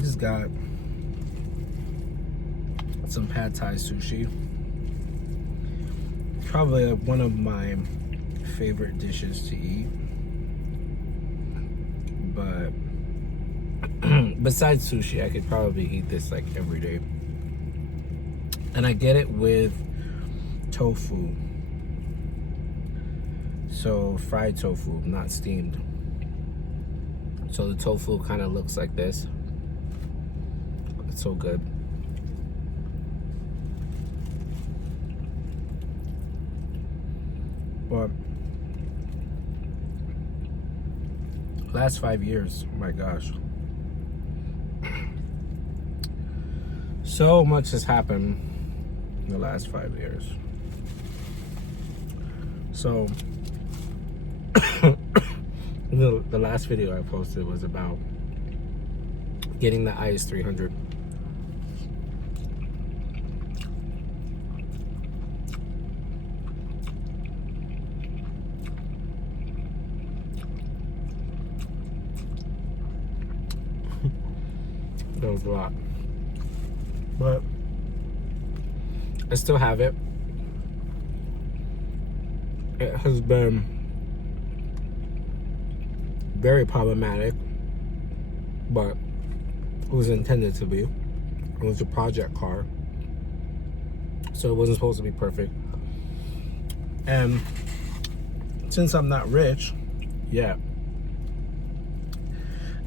I just got some pad thai sushi. Probably one of my favorite dishes to eat. But besides sushi, I could probably eat this like every day. And I get it with tofu. So fried tofu, not steamed. So the tofu kind of looks like this. It's so good. But last 5 years, oh my gosh. So much has happened in the last 5 years. So the last video I posted was about getting the ICE 300. That was a lot. But I still have it. It has been very problematic, but it was intended to be. It was a project car, so it wasn't supposed to be perfect. And since I'm not rich yet,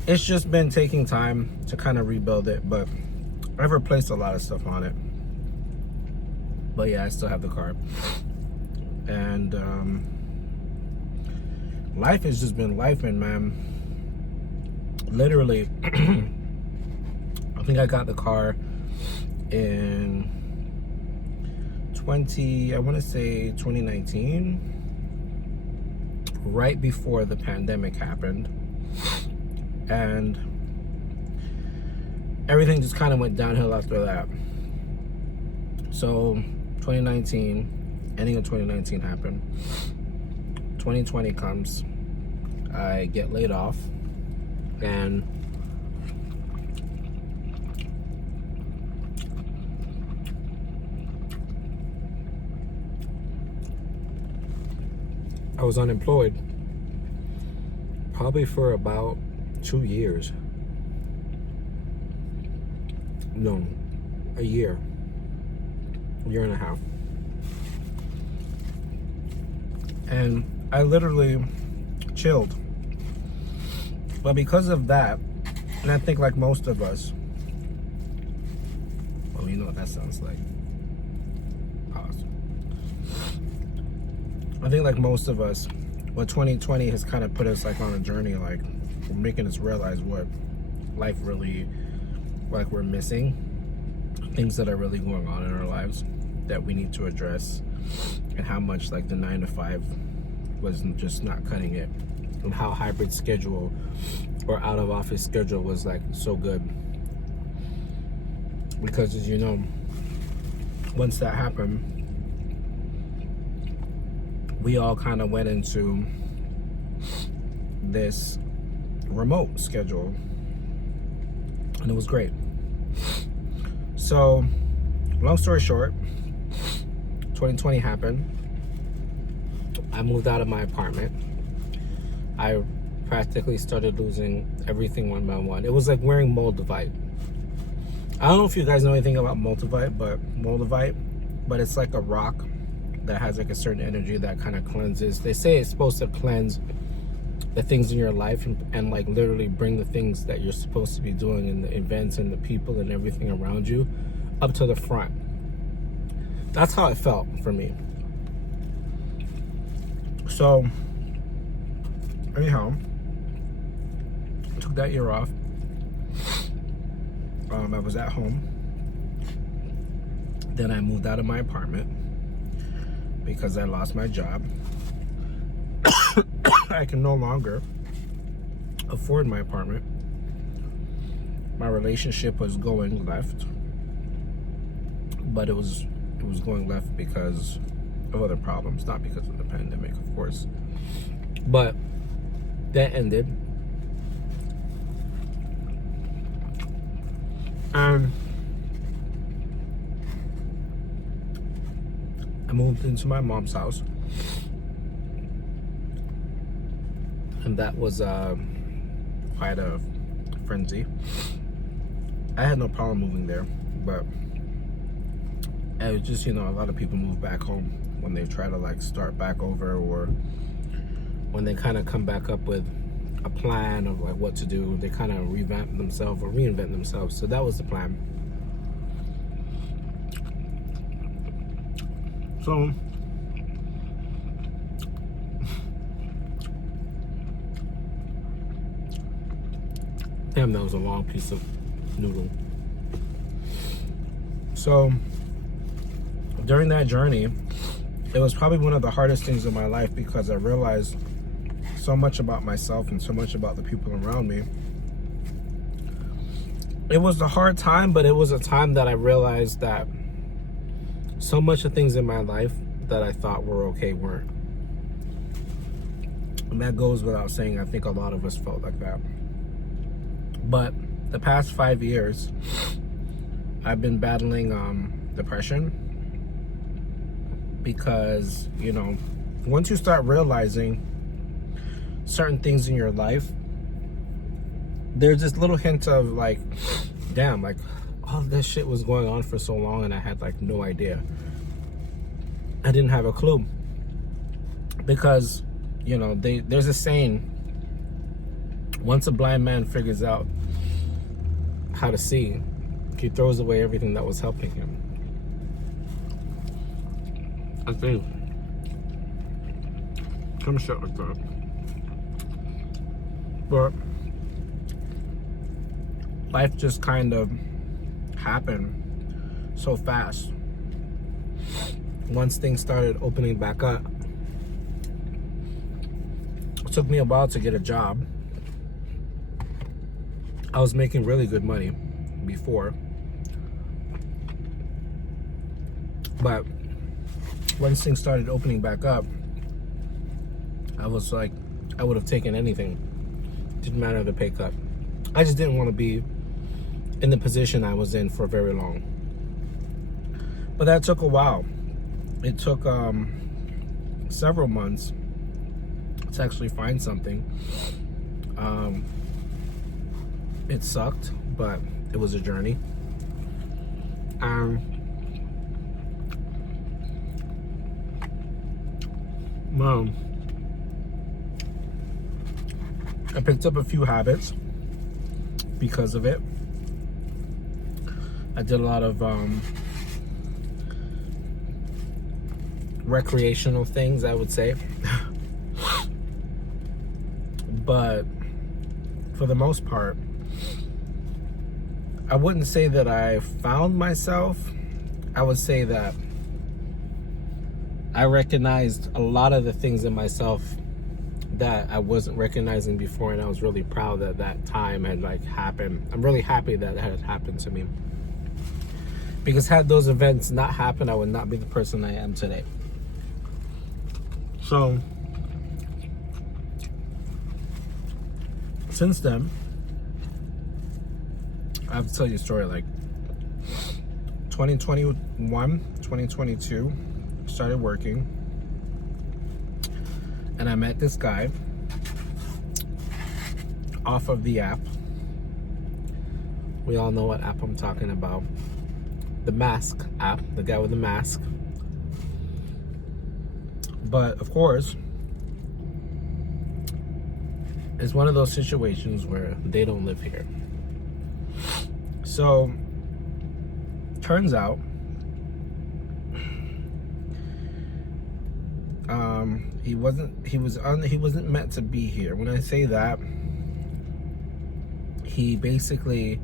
it's just been taking time to kind of rebuild it, but I've replaced a lot of stuff on it. But yeah, I still have the car. And life has just been lifing, man. Literally, I think I got the car in 2019, right before the pandemic happened. And everything just kind of went downhill after that. So 2019, ending of 2019 happened. 2020 comes, I get laid off, and I was unemployed probably for about 2 years. No, a year and a half. And I literally chilled. But because of that, and I think like most of us, well, you know what that sounds like. Pause. I think like most of us, well, 2020 has kind of put us like on a journey, like we're making us realize what life really, like we're missing, things that are really going on in our lives that we need to address, and how much like the 9 to 5 was just not cutting it, and how hybrid schedule or out of office schedule was like so good. Because as you know, once that happened, we all kind of went into this remote schedule, and it was great. So long story short, 2020 happened. I moved out of my apartment. I practically started losing everything one by one. It was like wearing moldavite. I don't know if you guys know anything about moldavite, but it's like a rock that has like a certain energy that kind of cleanses. They say it's supposed to cleanse the things in your life, and like literally bring the things that you're supposed to be doing, and the events and the people and everything around you up to the front. That's how it felt for me. So anyhow, I took that year off. I was at home. Then I moved out of my apartment because I lost my job. I can no longer afford my apartment. My relationship was going left, but it was going left because of other problems, not because of the pandemic, of course. But that ended. moved into my mom's house. And that was quite a frenzy. I had no problem moving there, but it was just, a lot of people move back home when they try to like start back over, or when they kind of come back up with a plan of like what to do. They kind of revamp themselves or reinvent themselves. So that was the plan. So damn, that was a long piece of noodle. So during that journey, it was probably one of the hardest things in my life, because I realized so much about myself and so much about the people around me. It was a hard time, but it was a time that I realized that so much of things in my life that I thought were okay weren't. And that goes without saying. I think a lot of us felt like that. But the past 5 years, I've been battling depression, because, once you start realizing certain things in your life, there's this little hint of like, damn, like all this shit was going on for so long and I had like no idea. I didn't have a clue. Because, there's a saying, once a blind man figures out how to see, he throws away everything that was helping him. I think some shit like that. But life just kind of happened so fast. Once things started opening back up, it took me a while to get a job. I was making really good money before, but once things started opening back up, I was like, I would have taken anything. Didn't matter the pay cut. I just didn't want to be in the position I was in for very long. But that took a while. It took several months to actually find something. It sucked, but it was a journey. Well, I picked up a few habits because of it. I did a lot of recreational things, I would say. But for the most part, I wouldn't say that I found myself. I would say that I recognized a lot of the things in myself that I wasn't recognizing before, and I was really proud that that time had like happened. I'm really happy that it had happened to me, because had those events not happened, I would not be the person I am today. So since then, I have to tell you a story. Like 2021, 2022, started working, and I met this guy off of the app. We all know what app I'm talking about. The mask app, the guy with the mask. But of course, it's one of those situations where they don't live here. So turns out he wasn't meant to be here. When I say that, he basically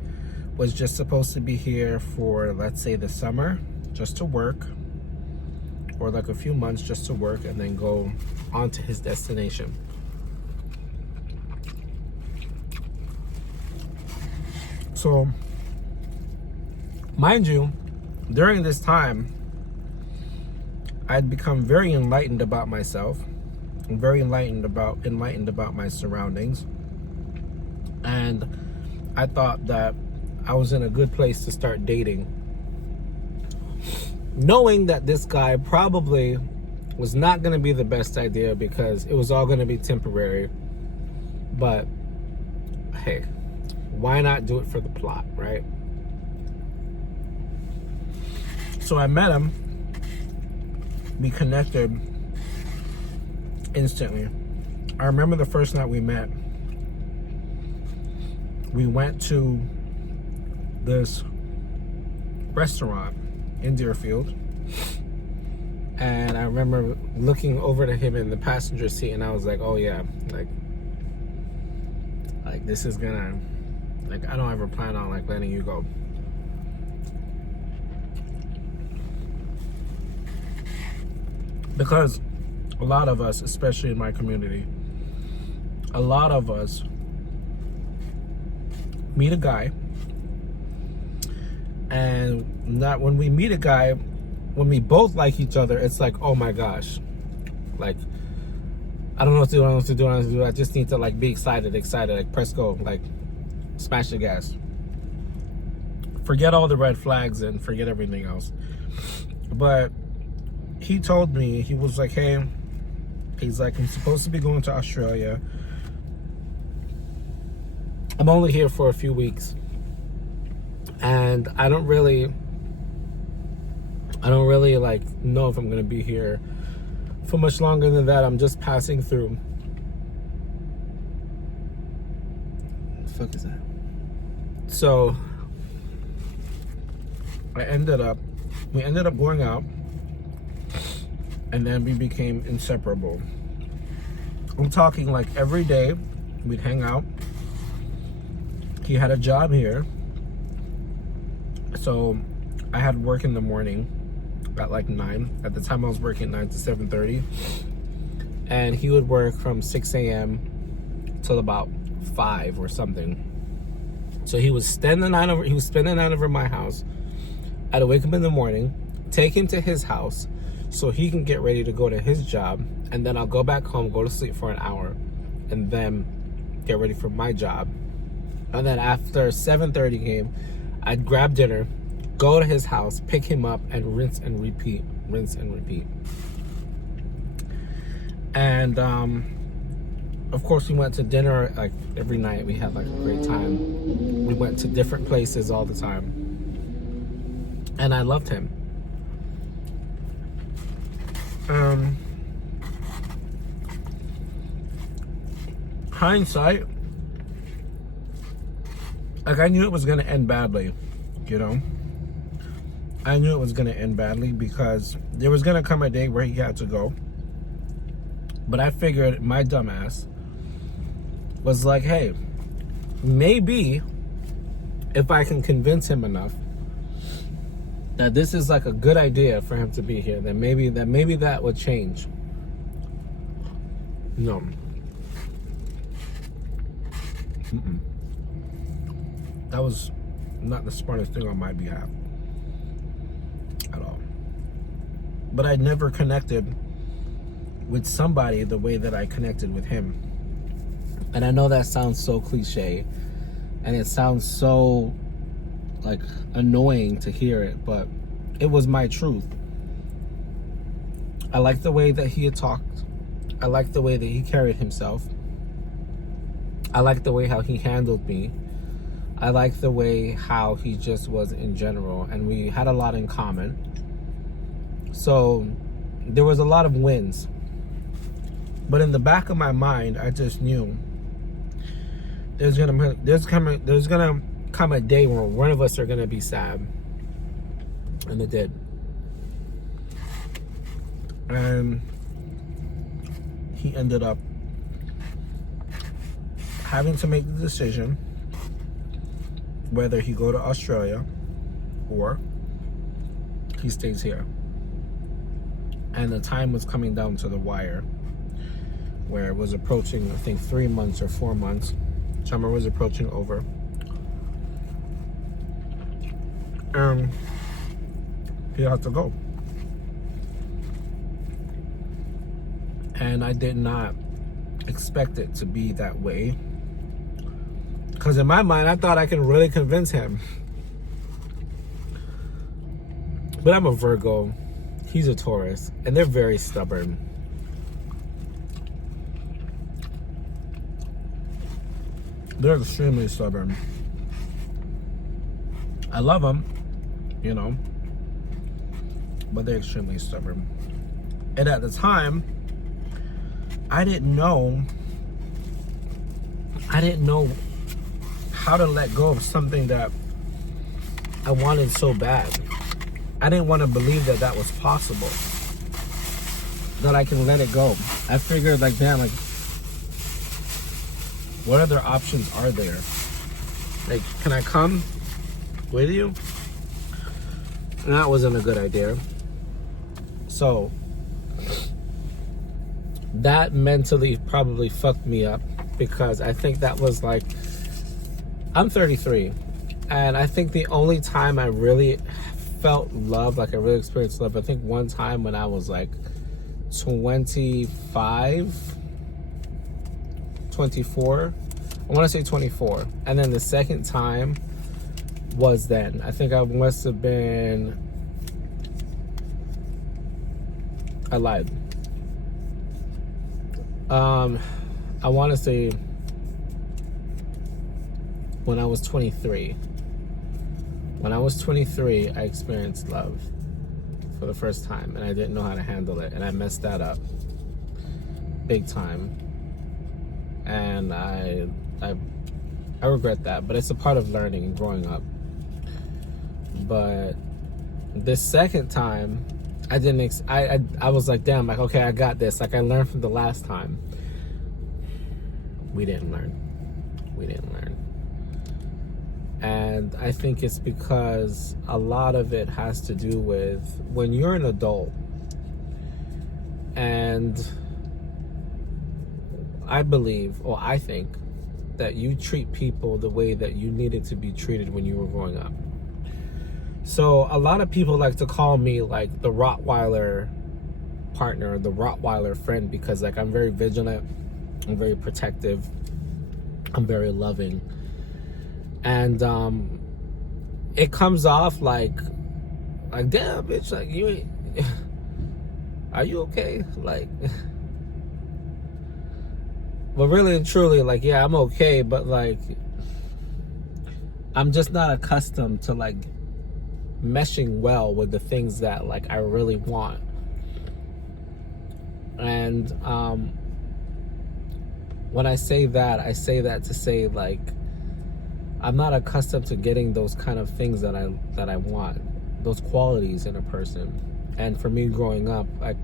was just supposed to be here for, let's say, the summer, just to work, or like a few months just to work, and then go on to his destination. So, mind you, during this time, I'd become very enlightened about myself, and very enlightened about my surroundings, and I thought that I was in a good place to start dating. knowing that this guy probably was not going to be the best idea because it was all going to be temporary. But hey, why not do it for the plot, right? So I met him. We connected instantly. I remember the first night we met. We went to this restaurant in Deerfield. And I remember looking over to him in the passenger seat, and I was like, oh yeah, like this is gonna, like, I don't ever plan on like letting you go. Because a lot of us, especially in my community, a lot of us meet a guy, and not when we meet a guy, when we both like each other, it's like, oh my gosh, like, I don't know what to do, I don't know what to do, I don't know what to do. I just need to like be excited, like press go, like smash the gas. Forget all the red flags and forget everything else. But he told me, he was like, hey, he's like, I'm supposed to be going to Australia. I'm only here for a few weeks. And I don't really like know if I'm gonna be here for much longer than that. I'm just passing through. What the fuck is that? So we ended up going out, and then we became inseparable. I'm talking like every day we'd hang out. He had a job here, so I had work in the morning at like 9. At the time I was working 9 to 7:30, and he would work from 6 a.m. till about 5 or something. So he would spend the night over at my house. I'd wake up in the morning, take him to his house so he can get ready to go to his job, and then I'll go back home, go to sleep for an hour, and then get ready for my job. And then after 7:30 came, I'd grab dinner, go to his house, pick him up, and rinse and repeat. And of course we went to dinner like every night. We had like a great time. We went to different places all the time. And I loved him. Hindsight, like I knew it was gonna end badly, you know? I knew it was gonna end badly because there was gonna come a day where he had to go. But I figured, my dumbass was like, hey, maybe if I can convince him enough that this is like a good idea for him to be here, then maybe that would change. No. That was not the smartest thing on my behalf at all. But I never connected with somebody the way that I connected with him. And I know that sounds so cliche, and it sounds so like annoying to hear it, but it was my truth. I liked the way that he had talked. I liked the way that he carried himself. I liked the way how he handled me. I liked the way how he just was in general, and we had a lot in common. So there was a lot of wins. But in the back of my mind, I just knew there's gonna come a day where one of us are gonna be sad. And it did. And he ended up having to make the decision whether he go to Australia or he stays here. And the time was coming down to the wire, where it was approaching, I think, 3 months or 4 months. Summer was approaching over. He had to go. And I did not expect it to be that way. Because in my mind, I thought I could really convince him. But I'm a Virgo. He's a Taurus. And they're very stubborn. They're extremely stubborn. I love them, you know, but they're extremely stubborn. And at the time, I didn't know how to let go of something that I wanted so bad. I didn't want to believe that that was possible, that I can let it go. I figured, like, damn, like, what other options are there? Like, can I come with you? And that wasn't a good idea. So that mentally probably fucked me up, because I think that was like, I'm 33, and I think the only time I really felt love, like I really experienced love, I think one time when I was like 24. I want to say 24. And then the second time was then. I think I must have been, I lied. I want to say when I was 23. When I was 23, I experienced love for the first time, and I didn't know how to handle it, and I messed that up big time. And I regret that, but it's a part of learning and growing up. But this second time, I was like, damn, like, okay, I got this. Like, I learned from the last time. We didn't learn. And I think it's because a lot of it has to do with when you're an adult, and I believe, or I think, that you treat people the way that you needed to be treated when you were growing up. So a lot of people like to call me like the Rottweiler partner, the Rottweiler friend, because like I'm very vigilant, I'm very protective, I'm very loving. And it comes off like damn, bitch, like, you ain't, are you okay? Like, but really and truly, like, yeah, I'm okay, but like, I'm just not accustomed to like meshing well with the things that like I really want. And when I say that to say, like, I'm not accustomed to getting those kind of things that I want, those qualities in a person. And for me growing up, like,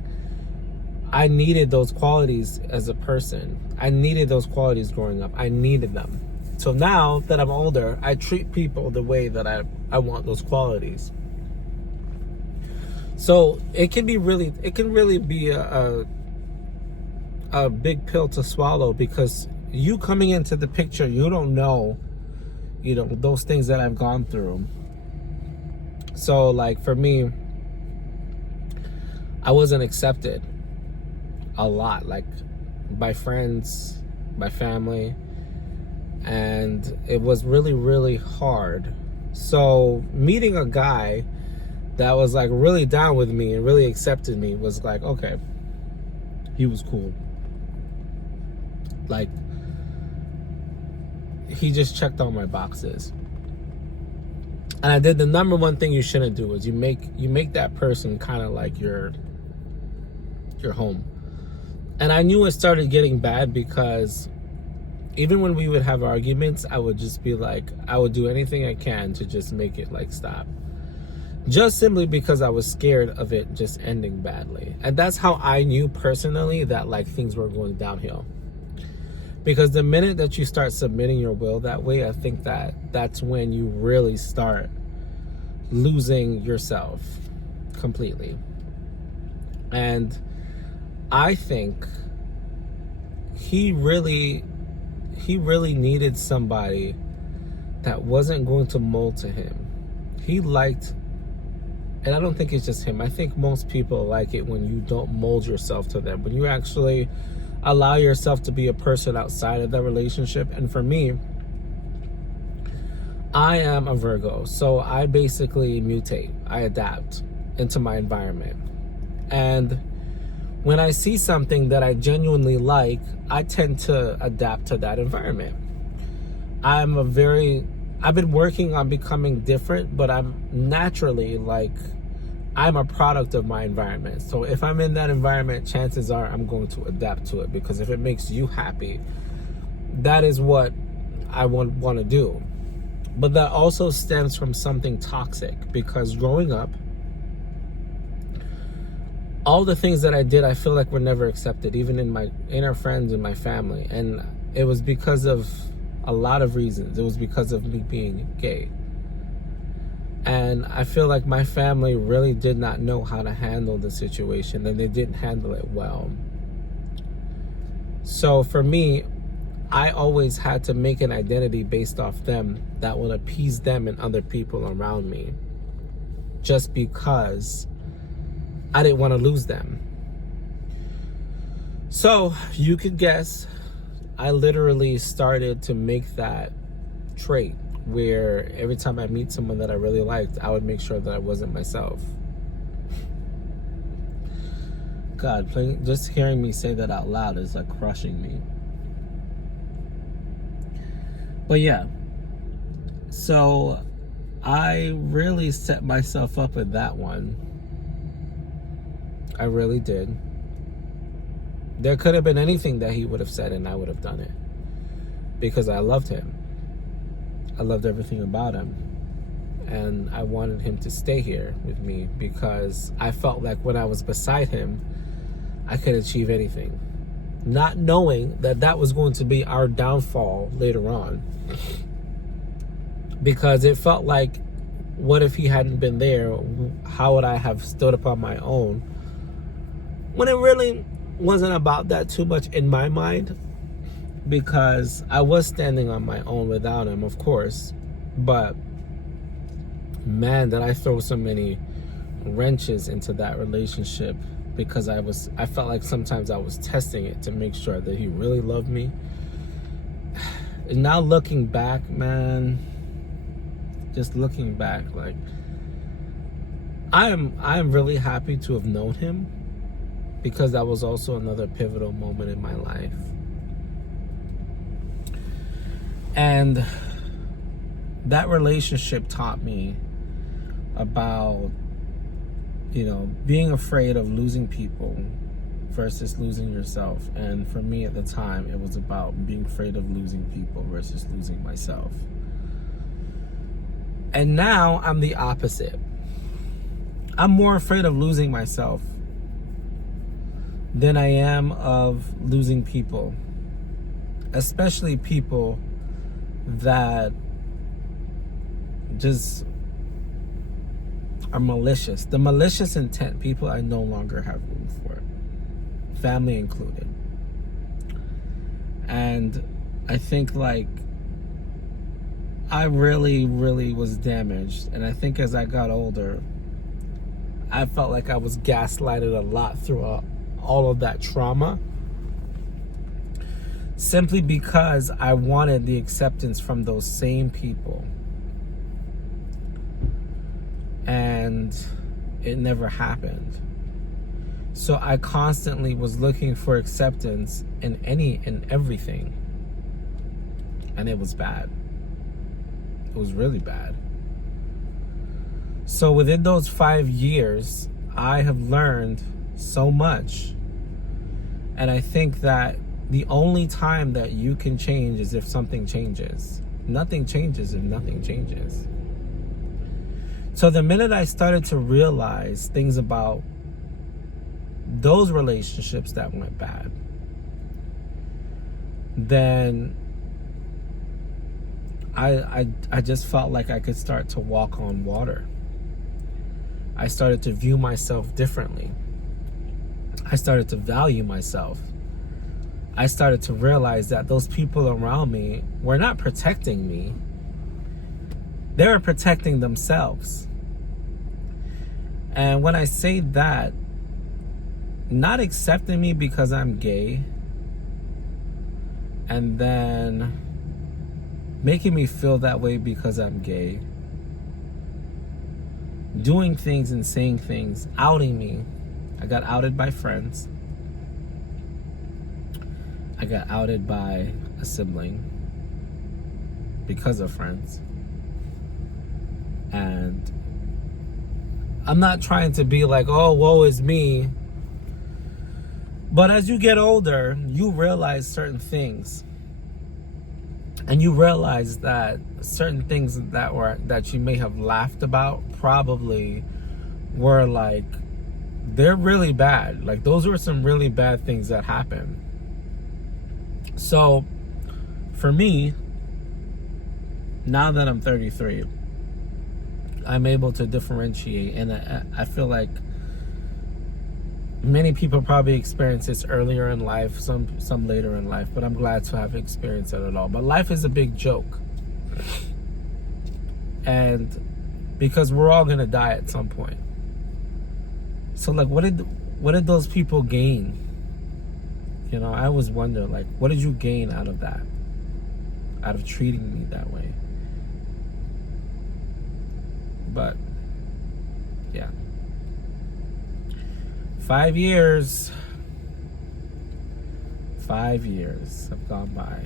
I needed those qualities as a person. I needed those qualities growing up. I needed them. So now that I'm older, I treat people the way that I want those qualities. So it can really be a big pill to swallow, because you coming into the picture, you don't know, those things that I've gone through. So like for me, I wasn't accepted a lot, like by friends, by family, and it was really, really hard. So meeting a guy that was like really down with me and really accepted me was like, okay, he was cool. Like, he just checked all my boxes. And I did the number one thing you shouldn't do, is you make that person kind of like your home. And I knew it started getting bad, because even when we would have arguments, I would just be like, I would do anything I can to just make it like stop. Just simply because I was scared of it just ending badly. And that's how I knew personally that like things were going downhill. Because the minute that you start submitting your will that way, I think that's when you really start losing yourself completely. And I think he really needed somebody that wasn't going to mold to him. He liked, and I don't think it's just him, I think most people like it when you don't mold yourself to them, when you actually allow yourself to be a person outside of the relationship. And for me, I am a Virgo, so I basically mutate, I adapt. into my environment. And when I see something that I genuinely like, I tend to adapt to that environment. I've been working on becoming different, but I'm naturally I'm a product of my environment. So if I'm in that environment, chances are I'm going to adapt to it, because if it makes you happy, that is what I want to do. But that also stems from something toxic, because growing up, all the things that I did, I feel like were never accepted, even in my inner friends and my family. And it was because of a lot of reasons. It was because of me being gay. And I feel like my family really did not know how to handle the situation, and they didn't handle it well. So for me, I always had to make an identity based off them that will appease them and other people around me, just because I didn't want to lose them. So you could guess, I literally started to make that trait where every time I meet someone that I really liked, I would make sure that I wasn't myself. God, just hearing me say that out loud is like crushing me. But yeah, so I really set myself up with that one. I really did. There could have been anything that he would have said and I would have done it, because I loved him. I loved everything about him, and I wanted him to stay here with me, because I felt like when I was beside him, I could achieve anything, not knowing that that was going to be our downfall later on. Because it felt like, what if he hadn't been there? How would I have stood up on my own? When it really wasn't about that too much in my mind, because I was standing on my own without him, of course. But man, did I throw so many wrenches into that relationship, because I felt like sometimes I was testing it to make sure that he really loved me. And now looking back, man, just looking back, like I am really happy to have known him, because that was also another pivotal moment in my life. And that relationship taught me about, being afraid of losing people versus losing yourself. And for me at the time, it was about being afraid of losing people versus losing myself. And now I'm the opposite. I'm more afraid of losing myself than I am of losing people, especially people that just are malicious. The malicious intent people I no longer have room for, family included. And I think I really, really was damaged. And I think as I got older, I felt like I was gaslighted a lot through all of that trauma, simply because I wanted the acceptance from those same people. And it never happened. So I constantly was looking for acceptance in everything. And it was bad. It was really bad. So within those 5 years, I have learned so much. And I think that the only time that you can change is if something changes. Nothing changes if nothing changes. So the minute I started to realize things about those relationships that went bad, then I just felt like I could start to walk on water. I started to view myself differently. I started to value myself. I started to realize that those people around me were not protecting me. They were protecting themselves. And when I say that, not accepting me because I'm gay, and then making me feel that way because I'm gay, doing things and saying things, outing me. I got outed by friends. I got outed by a sibling because of friends. And I'm not trying to be like, oh, woe is me. But as you get older, you realize certain things. And you realize that certain things that you may have laughed about probably were like, they're really bad. Like, those were some really bad things that happened. So for me, now that I'm 33, I'm able to differentiate, and I feel like many people probably experience this earlier in life, some later in life, but I'm glad to have experienced it at all. But life is a big joke. And because we're all gonna die at some point. So like, what did those people gain? You know, I always wonder, like, what did you gain out of that? Out of treating me that way? But yeah. 5 years. 5 years have gone by,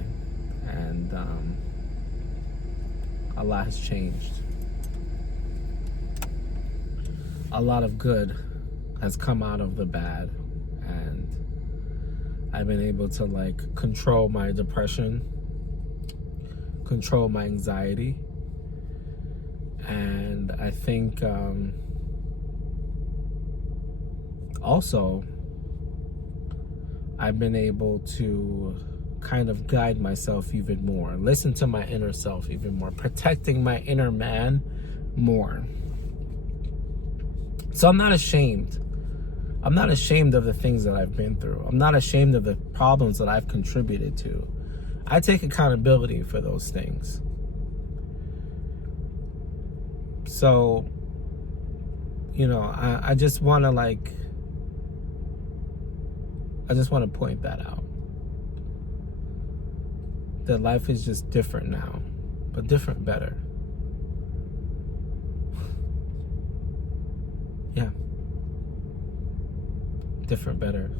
and a lot has changed. A lot of good has come out of the bad, and I've been able to like control my depression, control my anxiety, and I think also I've been able to kind of guide myself even more, listen to my inner self even more, protecting my inner man more. So I'm not ashamed. I'm not ashamed of the things that I've been through. I'm not ashamed of the problems that I've contributed to. I take accountability for those things. So, you know, I just want to point that out. That life is just different now, but different better. Yeah. Different better.